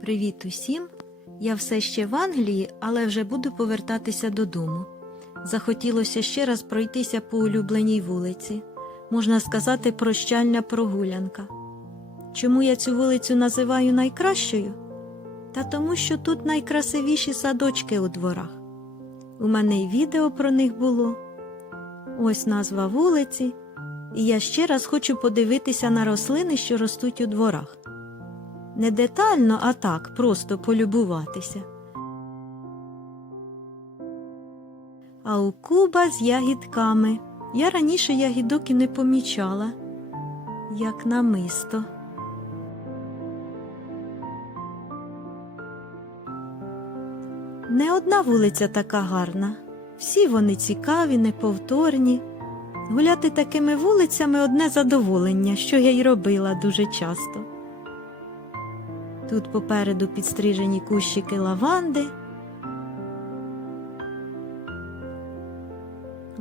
Привіт усім! Я все ще в Англії, але вже буду повертатися додому. Захотілося ще раз пройтися по улюбленій вулиці. Можна сказати, прощальна прогулянка. Чому я цю вулицю називаю найкращою? Та тому, що тут найкрасивіші садочки у дворах. У мене й відео про них було. Ось назва вулиці, і я ще раз хочу подивитися на рослини, що ростуть у дворах. Не детально, а так, просто полюбуватися. А у Куба з ягідками. Я раніше ягідок і не помічала, як намисто. Не одна вулиця така гарна. Всі вони цікаві, неповторні. Гуляти такими вулицями одне задоволення, що я й робила дуже часто. Тут попереду підстрижені кущики лаванди.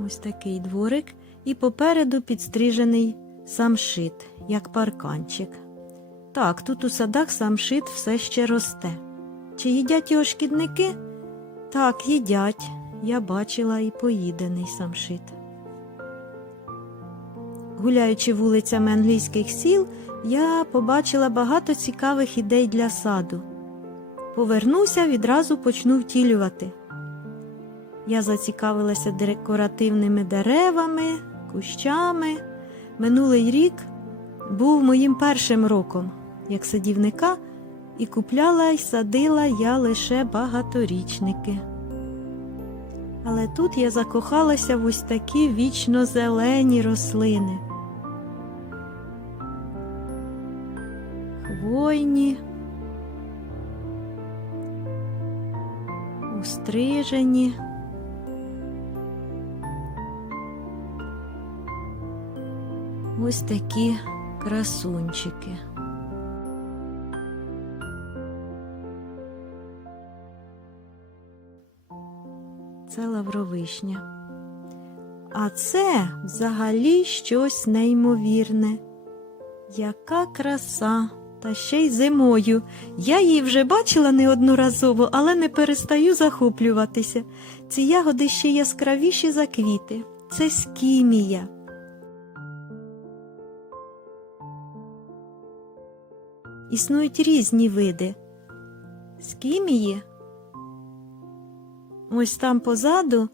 Ось такий дворик, і попереду підстрижений самшит, як парканчик. Так, тут у садах самшит все ще росте. Чи їдять його шкідники? Так, їдять. Я бачила і поїдений самшит. Гуляючи вулицями англійських сіл, я побачила багато цікавих ідей для саду. Повернуся, відразу почну втілювати. Я зацікавилася декоративними деревами, кущами. Минулий рік був моїм першим роком як садівника, і купляла й садила я лише багаторічники. Але тут я закохалася в ось такі вічно зелені рослини. Хвойні, устрижені. Ось такі красунчики. Це лавровишня. А це взагалі щось неймовірне. Яка краса, та ще й зимою. Я її вже бачила неодноразово, але не перестаю захоплюватися. Ці ягоди ще яскравіші за квіти. Це скімія. Існують різні види. Скімії. Ось там позаду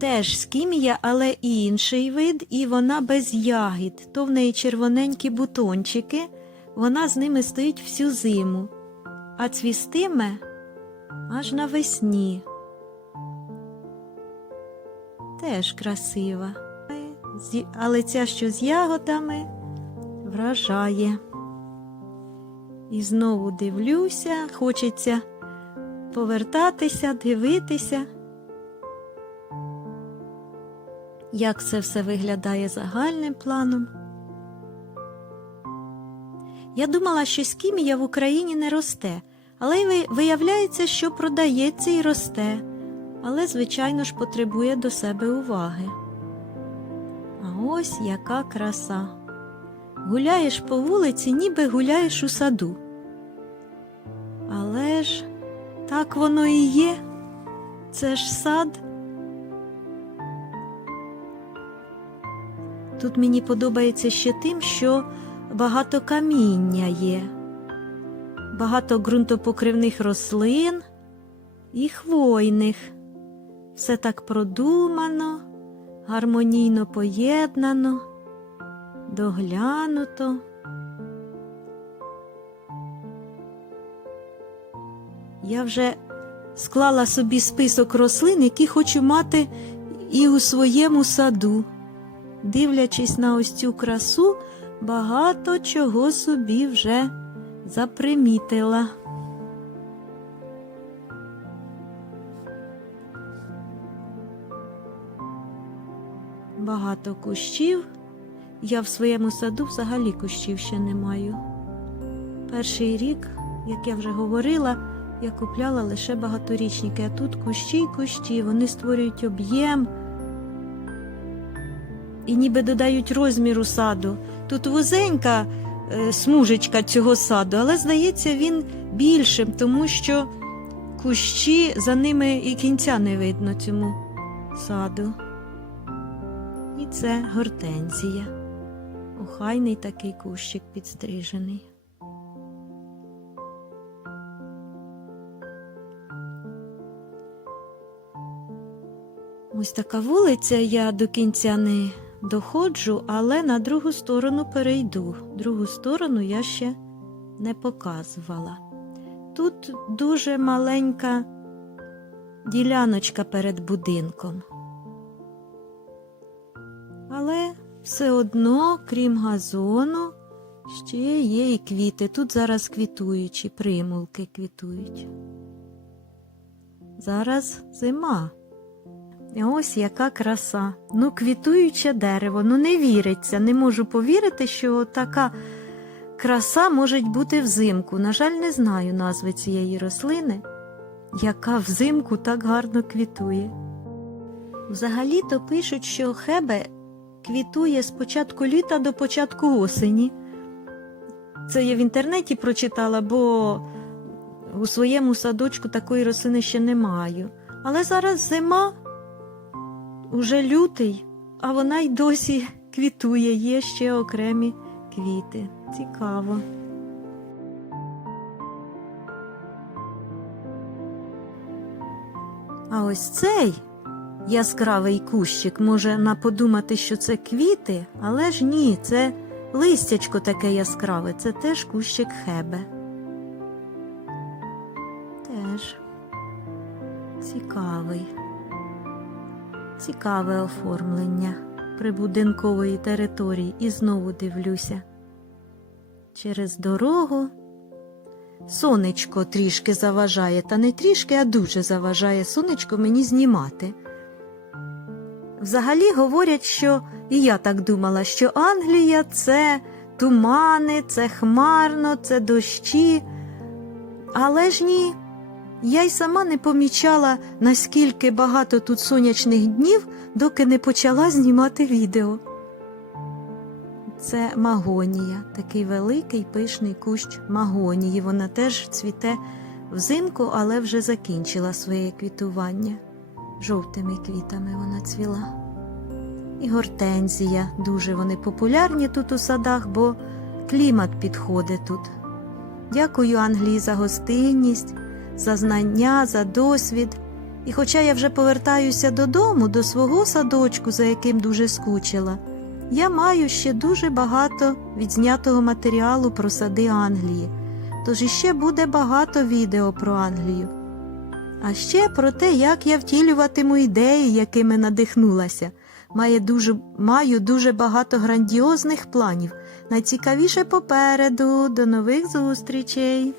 теж скімія, але інший вид, і вона без ягід. То в неї червоненькі бутончики, вона з ними стоїть всю зиму, а цвістиме аж навесні. Теж красива. Але ця, що з ягодами, вражає. І знову дивлюся, хочеться повертатися, дивитися, як це все виглядає загальним планом. Я думала, що скімія в Україні не росте, але виявляється, що продається і росте, але, звичайно ж, потребує до себе уваги. А ось яка краса. Гуляєш по вулиці, ніби гуляєш у саду. Але ж так воно і є. Це ж сад. Тут мені подобається ще тим, що багато каміння є, багато ґрунтопокривних рослин і хвойних. Все так продумано, гармонійно поєднано, доглянуто. Я вже склала собі список рослин, які хочу мати і у своєму саду. Дивлячись на ось цю красу, багато чого собі вже запримітила. Багато кущів. Я в своєму саду взагалі кущів ще не маю. Перший рік, як я вже говорила, я купляла лише багаторічники, а тут кущі й кущі, вони створюють об'єм і ніби додають розміру саду. Тут вузенька е, смужечка цього саду, але здається, він більшим, тому що кущі за ними і кінця не видно цьому саду. І це гортензія. Охайний такий кущик підстрижений. Ось така вулиця, я до кінця не доходжу, але на другу сторону перейду. Другу сторону я ще не показувала. Тут дуже маленька діляночка перед будинком. Але все одно, крім газону, ще є і квіти. Тут зараз квітуючі, примулки квітують. Зараз зима. Ось яка краса. Ну, квітуюче дерево. Ну, не віриться. Не можу повірити, що така краса може бути взимку. На жаль, не знаю назви цієї рослини, яка взимку так гарно квітує. Взагалі-то пишуть, що хебе квітує з початку літа до початку осені. Це я в інтернеті прочитала, бо у своєму садочку такої рослини ще не маю. Але зараз зима, уже лютий, а вона й досі квітує, є ще окремі квіти. Цікаво. А ось цей яскравий кущик може наподумати, що це квіти, але ж ні, це листячко таке яскраве, це теж кущик хебе. Теж цікавий. Цікаве оформлення прибудинкової території і знову дивлюся. Через дорогу сонечко трішки заважає, та не трішки, а дуже заважає сонечко мені знімати. Взагалі говорять, що і я так думала, що Англія це тумани, це хмарно, це дощі. Але ж ні, я й сама не помічала, наскільки багато тут сонячних днів, доки не почала знімати відео. Це магонія, такий великий пишний кущ магонії. Вона теж цвіте взимку, але вже закінчила своє квітування. Жовтими квітами вона цвіла. І гортензія. Дуже вони популярні тут у садах, бо клімат підходить тут. Дякую Англії за гостинність, за знання, за досвід. І хоча я вже повертаюся додому, до свого садочку, за яким дуже скучила, я маю ще дуже багато відзнятого матеріалу про сади Англії. Тож іще буде багато відео про Англію. А ще про те, як я втілюватиму ідеї, якими надихнулася. Має дуже, маю дуже багато грандіозних планів. Найцікавіше попереду. До нових зустрічей!